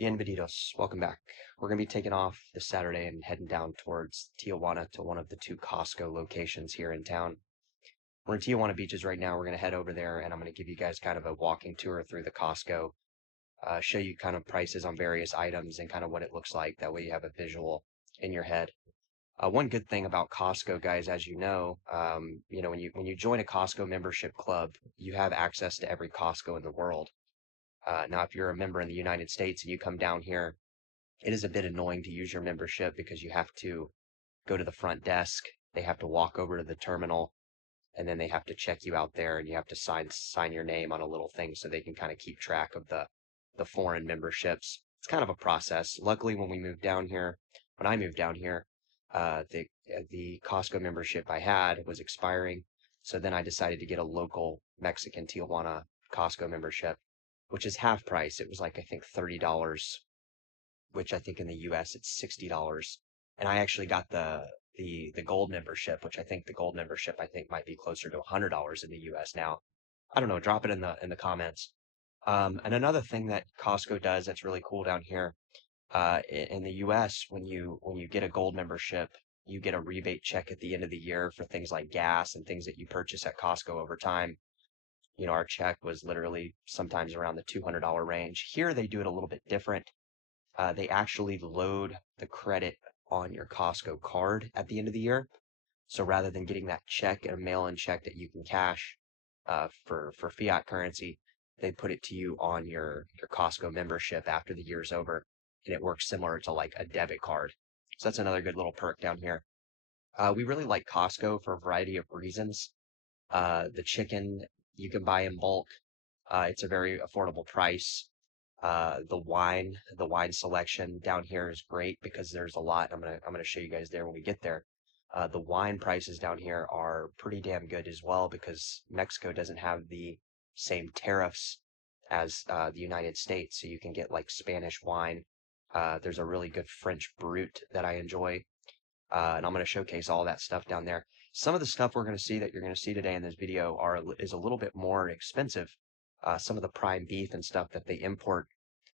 Bienvenidos, welcome back. We're going to be taking off this Saturday and heading down towards Tijuana to one of the two Costco locations here in town. We're in Tijuana Beaches right now. We're going to head over there and I'm going to give you guys kind of a walking tour through the Costco, show you kind of prices on various items and kind of what it looks like. That way you have a visual in your head. One good thing about Costco, guys, as you know, when you join a Costco membership club, you have access to every Costco in the world. Now, if you're a member in the United States and you come down here, it is a bit annoying to use your membership because you have to go to the front desk. They have to walk over to the terminal and then they have to check you out there and you have to sign your name on a little thing so they can kind of keep track of the foreign memberships. It's kind of a process. Luckily, when I moved down here, the Costco membership I had was expiring. So then I decided to get a local Mexican Tijuana Costco membership, which is half price. It was like, I think $30, which I think in the US it's $60. And I actually got the gold membership, which I think the gold membership I think might be closer to $100 in the US now. I don't know, drop it in the comments. And another thing that Costco does that's really cool down here, in the US, when you get a gold membership, you get a rebate check at the end of the year for things like gas and things that you purchase at Costco over time. Our check was literally sometimes around the $200 range. Here they do it a little bit different. They actually load the credit on your Costco card at the end of the year. So rather than getting that check, a mail-in check that you can cash for fiat currency, they put it to you on your Costco membership after the year's over, and it works similar to like a debit card. So that's another good little perk down here. We really like Costco for a variety of reasons. The chicken you can buy in bulk. It's a very affordable price. The wine selection down here is great because there's a lot. I'm gonna show you guys there when we get there. The wine prices down here are pretty damn good as well because Mexico doesn't have the same tariffs as the United States, so you can get like Spanish wine. There's a really good French Brut that I enjoy, and I'm gonna showcase all that stuff down there. Some of the stuff we're gonna see that you're gonna see today in this video is a little bit more expensive. Some of the prime beef and stuff that they import,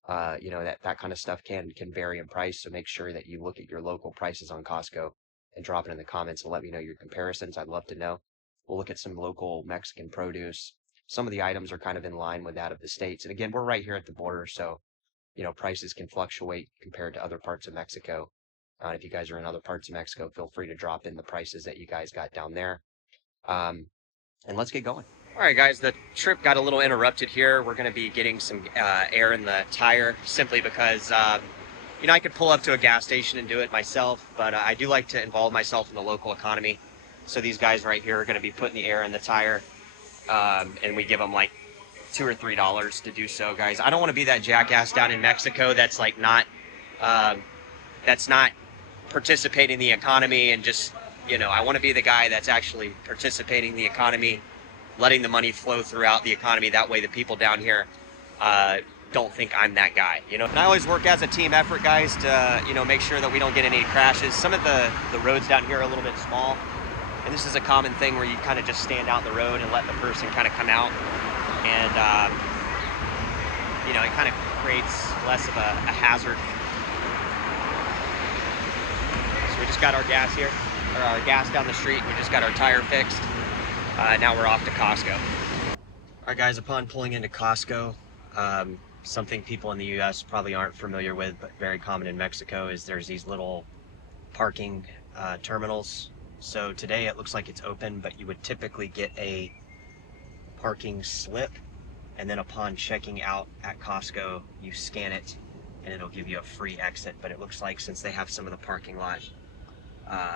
that kind of stuff can vary in price. So make sure that you look at your local prices on Costco and drop it in the comments and let me know your comparisons. I'd love to know. We'll look at some local Mexican produce. Some of the items are kind of in line with that of the States. And again, we're right here at the border, so prices can fluctuate compared to other parts of Mexico. If you guys are in other parts of Mexico, feel free to drop in the prices that you guys got down there. And let's get going. All right, guys, the trip got a little interrupted here. We're going to be getting some air in the tire simply because, I could pull up to a gas station and do it myself, but I do like to involve myself in the local economy. So these guys right here are going to be putting the air in the tire, and we give them like $2 or $3 to do so, guys. I don't want to be that jackass down in Mexico that's like not participating in the economy and just, I want to be the guy that's actually participating in the economy, letting the money flow throughout the economy. That way the people down here don't think I'm that guy, And I always work as a team effort, guys, to, make sure that we don't get any crashes. Some of the roads down here are a little bit small, and this is a common thing where you kind of just stand out in the road and let the person kind of come out. And, it kind of creates less of a hazard. So we just got our gas here, or our gas down the street. We just got our tire fixed. Now we're off to Costco. All right, guys, upon pulling into Costco, something people in the US probably aren't familiar with, but very common in Mexico, is there's these little parking terminals. So today it looks like it's open, but you would typically get a parking slip, and then upon checking out at Costco, you scan it and it'll give you a free exit. But it looks like since they have some of the parking lot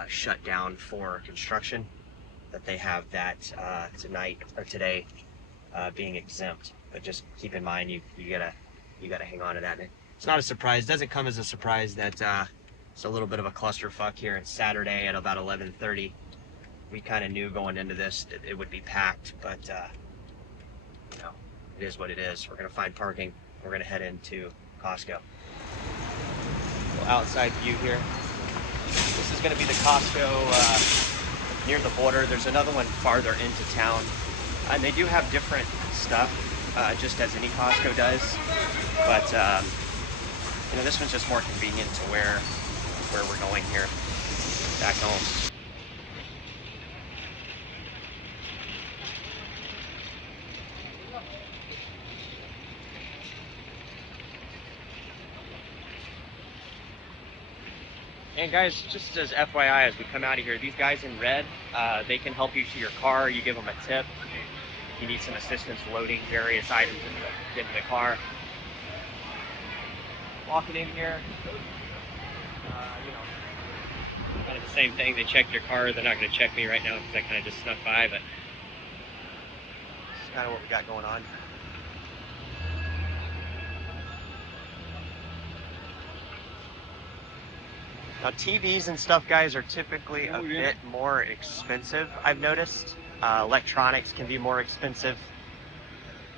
shut down for construction, that they have that tonight or today being exempt. But just keep in mind, you gotta hang on to that. It's not a surprise. It doesn't come as a surprise that it's a little bit of a clusterfuck here. It's Saturday at about 11:30. We kind of knew going into this that it would be packed, but it is what it is. We're gonna find parking. We're gonna head into Costco. Outside view here. This is gonna be the Costco near the border. There's another one farther into town, and they do have different stuff, just as any Costco does, but You know, this one's just more convenient to where we're going here, back home. And guys, just as FYI, as we come out of here, these guys in red, they can help you to your car. You give them a tip. You need some assistance loading various items into the car. Walking in here, you know, kind of the same thing. They check your car. They're not going to check me right now because I kind of just snuck by, but it's kind of what we got going on. Now, TVs and stuff, guys, are typically a bit more expensive, I've noticed. Electronics can be more expensive,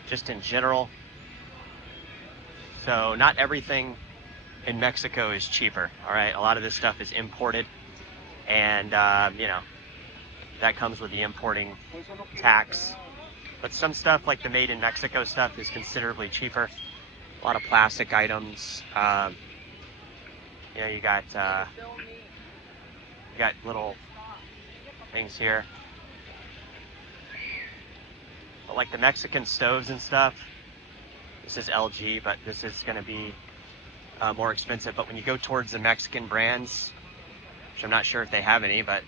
just in general. So not everything in Mexico is cheaper, all right? A lot of this stuff is imported, and, you know, that comes with the importing tax. But some stuff, like the made in Mexico stuff, is considerably cheaper. A lot of plastic items. You know, you got little things here. But like the Mexican stoves and stuff, this is LG, but this is going to be more expensive. But when you go towards the Mexican brands, which I'm not sure if they have any, but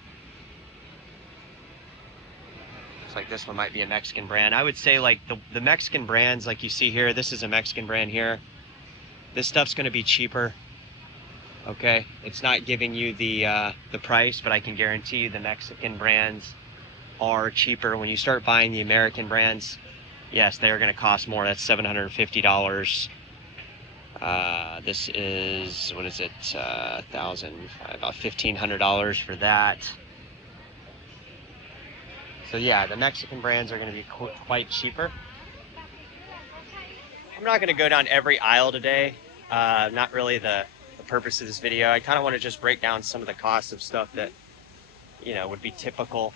looks like this one might be a Mexican brand. I would say like the Mexican brands, like you see here, this is a Mexican brand here. This stuff's going to be cheaper. Okay, it's not giving you the price, but I can guarantee you the Mexican brands are cheaper. When you start buying the American brands, yes, they are going to cost more. That's $750. This is, what is it, about $1,500 for that. So yeah, the Mexican brands are going to be quite cheaper. I'm not going to go down every aisle today. Not really the purpose of this video. I kind of want to just break down some of the costs of stuff that, you know, would be typical.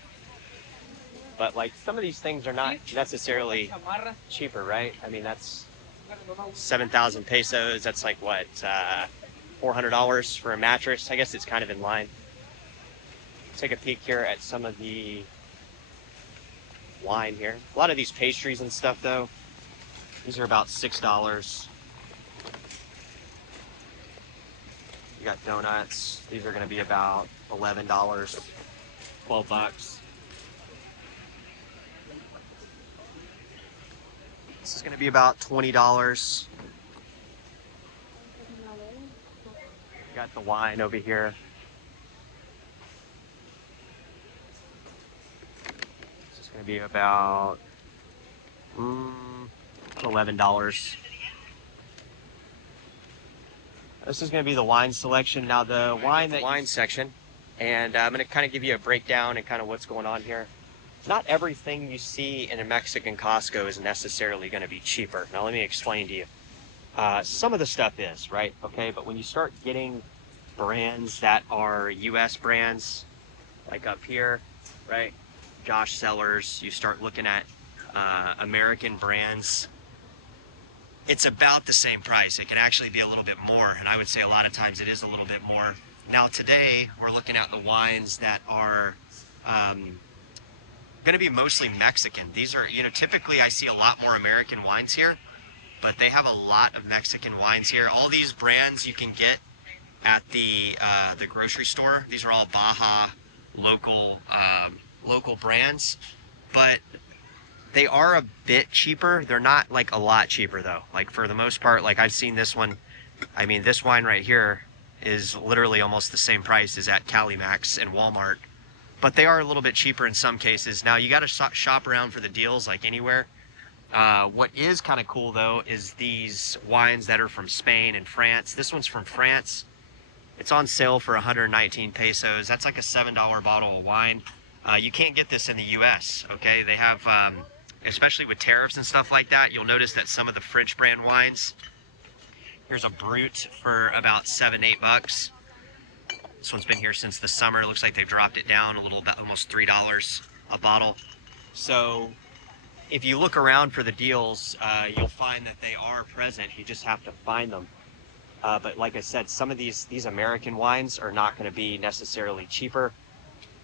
But like some of these things are not necessarily cheaper, right? I mean, that's 7,000 pesos. That's like what, $400 for a mattress. I guess it's kind of in line. Let's take a peek here at some of the wine here. A lot of these pastries and stuff though, these are about $6. You got donuts. These are going to be about $11, $12. This is going to be about $20. Got the wine over here. This is going to be about $11. This is going to be the wine selection. Now the wine section, and I'm going to kind of give you a breakdown and kind of what's going on here. Not everything you see in a Mexican Costco is necessarily going to be cheaper. Now let me explain to you. Some of the stuff is, right? Okay, but when you start getting brands that are US brands, like up here, right? Josh Sellers, you start looking at American brands, it's about the same price. It can actually be a little bit more, and I would say a lot of times it is a little bit more. Now today, we're looking at the wines that are going to be mostly Mexican. These are, you know, typically I see a lot more American wines here, but they have a lot of Mexican wines here. All these brands you can get at the grocery store. These are all Baja local brands, but they are a bit cheaper. They're not like a lot cheaper though. Like for the most part, like I've seen this one. I mean, this wine right here is literally almost the same price as at Calimax and Walmart, but they are a little bit cheaper in some cases. Now you got to shop around for the deals like anywhere. What is kind of cool though is these wines that are from Spain and France. This one's from France. It's on sale for 119 pesos. That's like a $7 bottle of wine. You can't get this in the US, okay? They have, especially with tariffs and stuff like that, you'll notice that some of the French brand wines, here's a Brut for about $7, $8. This one's been here since the summer. It looks like they've dropped it down a little bit, almost $3 a bottle. So if you look around for the deals, you'll find that they are present. You just have to find them. But like I said, some of these American wines are not going to be necessarily cheaper.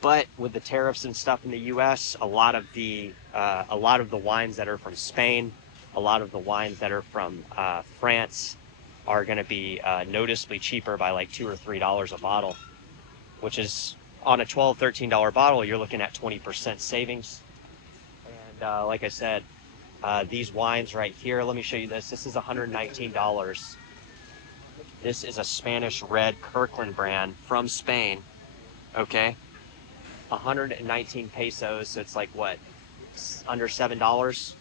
But with the tariffs and stuff in the U.S., a lot of the wines that are from Spain, a lot of the wines that are from France are going to be noticeably cheaper by like $2 or $3 a bottle, which is on a $12, $13 bottle, you're looking at 20% savings. And like I said, these wines right here, let me show you this. This is $119. This is a Spanish red Kirkland brand from Spain. Okay. 119 pesos. So it's like what? Under $7.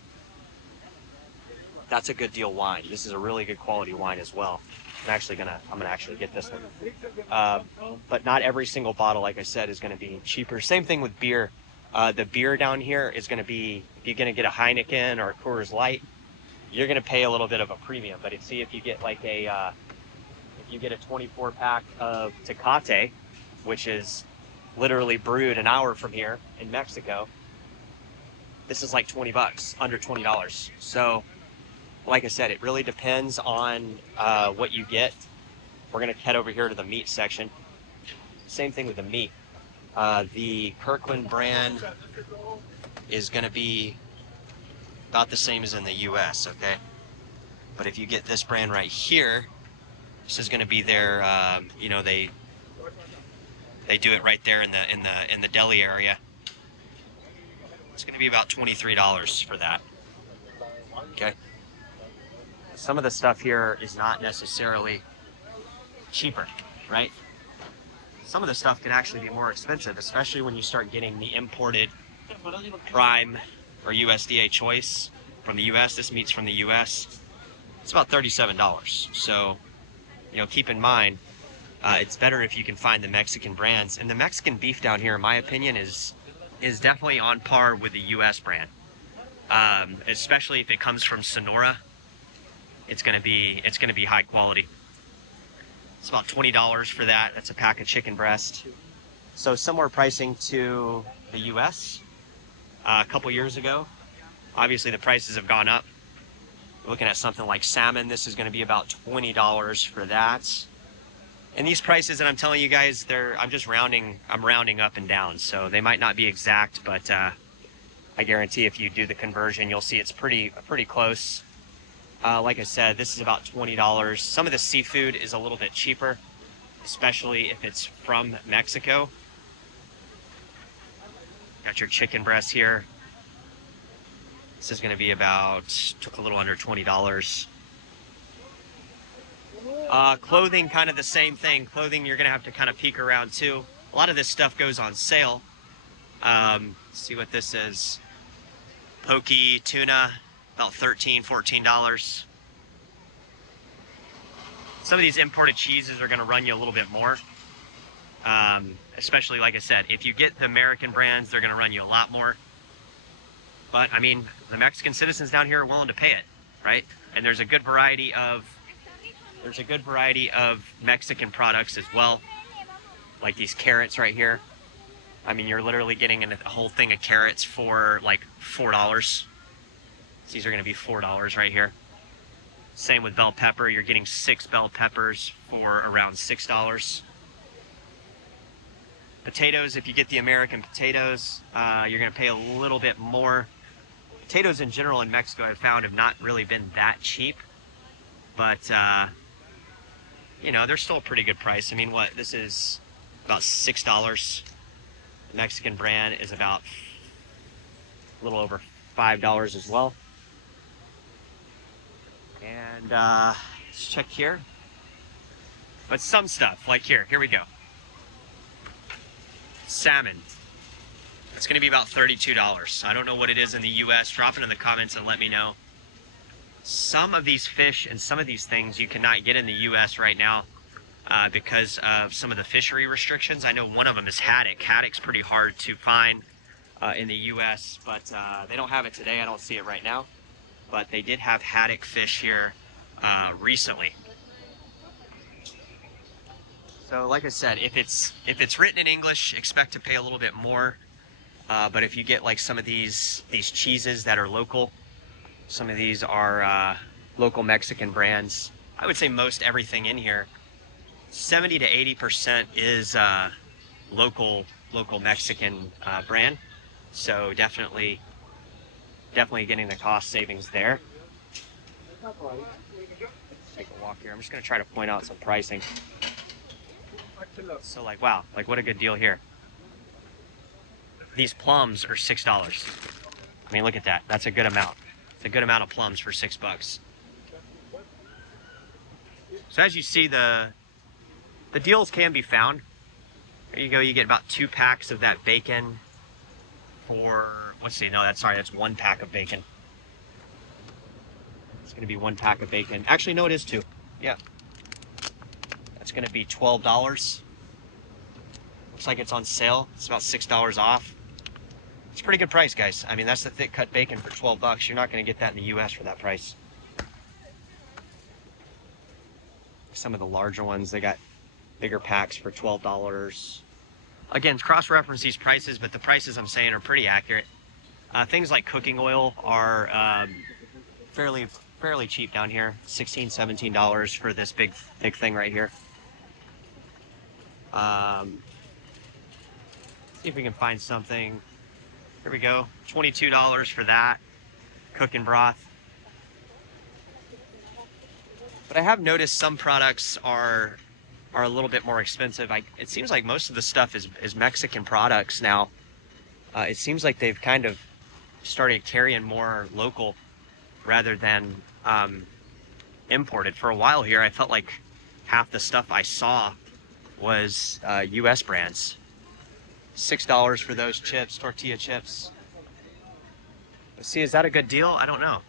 That's a good deal wine. This is a really good quality wine as well. I'm gonna actually get this one. Uh, but not every single bottle, like I said, is gonna be cheaper. Same thing with beer. The beer down here is gonna be, if you're gonna get a Heineken or a Coors Light, you're gonna pay a little bit of a premium. But if you get like if you get a 24 pack of Tecate, which is literally brewed an hour from here in Mexico, this is like 20 bucks, under $20. So like I said, it really depends on what you get. We're gonna head over here to the meat section. Same thing with the meat. The Kirkland brand is gonna be about the same as in the US, okay? But if you get this brand right here, this is gonna be their, you know, they do it right there in the deli area. It's gonna be about $23 for that. Okay. Some of the stuff here is not necessarily cheaper, right? Some of the stuff can actually be more expensive, especially when you start getting the imported prime or USDA choice from the US. This meat's from the US. It's about $37. So, you know, keep in mind, it's better if you can find the Mexican brands. And the Mexican beef down here, in my opinion, is definitely on par with the US brand. Especially if it comes from Sonora, it's gonna be high quality. It's about $20 for that. That's a pack of chicken breast. So similar pricing to the US. A couple years ago, obviously the prices have gone up. We're looking at something like salmon. This is going to be about $20 for that. And these prices that I'm telling you guys, I'm rounding up and down. So they might not be exact, but I guarantee if you do the conversion, you'll see it's pretty close. Like I said, this is about $20. Some of the seafood is a little bit cheaper, especially if it's from Mexico. Got your chicken breast here. This is going to be about a little under $20. Clothing, kind of the same thing. Clothing, you're going to have to kind of peek around too. A lot of this stuff goes on sale. See what this is. Poke tuna, about $13, $14. Some of these imported cheeses are going to run you a little bit more. Especially, like I said, if you get the American brands, they're going to run you a lot more. But I mean, the Mexican citizens down here are willing to pay it, right? And there's a good variety of Mexican products as well, like these carrots right here. I mean, you're literally getting a whole thing of carrots for like $4. These are going to be $4 right here. Same with bell pepper. You're getting 6 bell peppers for around $6. Potatoes, if you get the American potatoes, you're going to pay a little bit more. Potatoes in general in Mexico, I've found, have not really been that cheap. But, you know, they're still a pretty good price. I mean, this is about $6. The Mexican brand is about a little over $5 as well. And let's check here. But some stuff, like here we go. Salmon. It's going to be about $32. I don't know what it is in the US. Drop it in the comments and let me know. Some of these fish and some of these things you cannot get in the US right now because of some of the fishery restrictions. I know one of them is haddock. Haddock's pretty hard to find in the US, but they don't have it today. I don't see it right now. But they did have haddock fish here recently. So like I said, if it's written in English, expect to pay a little bit more. But if you get like some of these cheeses that are local, some of these are local Mexican brands, I would say most everything in here, 70 to 80% is local Mexican brand. So definitely getting the cost savings there. Take a walk here. I'm just gonna try to point out some pricing. So like, wow, like what a good deal here. These plums are $6. I mean, look at that. That's a good amount. It's a good amount of plums for $6. So as you see, the deals can be found. There you go. You get about 2 packs of that bacon for, let's see, no, that's 1 pack of bacon. It's going to be 1 pack of bacon. Actually, no, it is 2. Yeah. That's going to be $12. Looks like it's on sale. It's about $6 off. It's a pretty good price, guys. I mean, that's the thick cut bacon for $12. You're not going to get that in the US for that price. Some of the larger ones, they got bigger packs for $12. Again, cross-reference these prices, but the prices I'm saying are pretty accurate. Things like cooking oil are fairly cheap down here. $16, $17 for this big thing right here. See if we can find something. Here we go. $22 for that cooking broth. But I have noticed some products are a little bit more expensive. It seems like most of the stuff is Mexican products now. It seems like they've kind of started carrying more local rather than imported. For a while here, I felt like half the stuff I saw was US brands. $6 for those chips, tortilla chips. Let's see, is that a good deal? I don't know.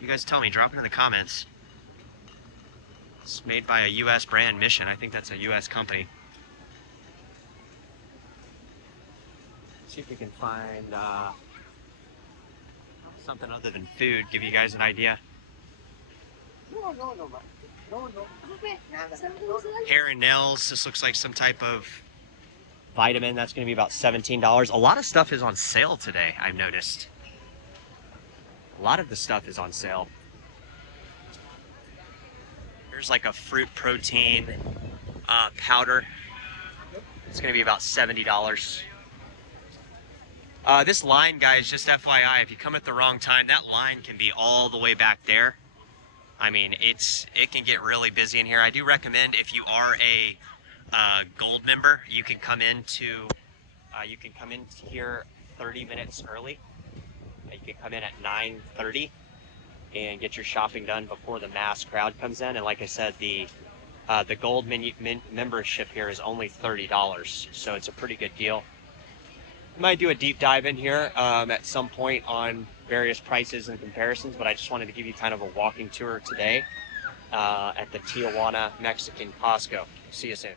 You guys tell me, drop it in the comments. It's made by a US brand, Mission. I think that's a US company. See if we can find something other than food, give you guys an idea. Hair and nails, this looks like some type of vitamin. That's going to be about $17. A lot of stuff is on sale today, I've noticed. A lot of the stuff is on sale. Here's like a fruit protein powder. It's going to be about $70. This line, guys, just FYI, if you come at the wrong time, that line can be all the way back there. I mean, it can get really busy in here. I do recommend, if you are a gold member, you can come into here 30 minutes early. You can come in at 9:30 and get your shopping done before the mass crowd comes in. And like I said, the gold membership here is only $30, so it's a pretty good deal. Might do a deep dive in here at some point on various prices and comparisons, but I just wanted to give you kind of a walking tour today at the Tijuana Mexican Costco. See you soon.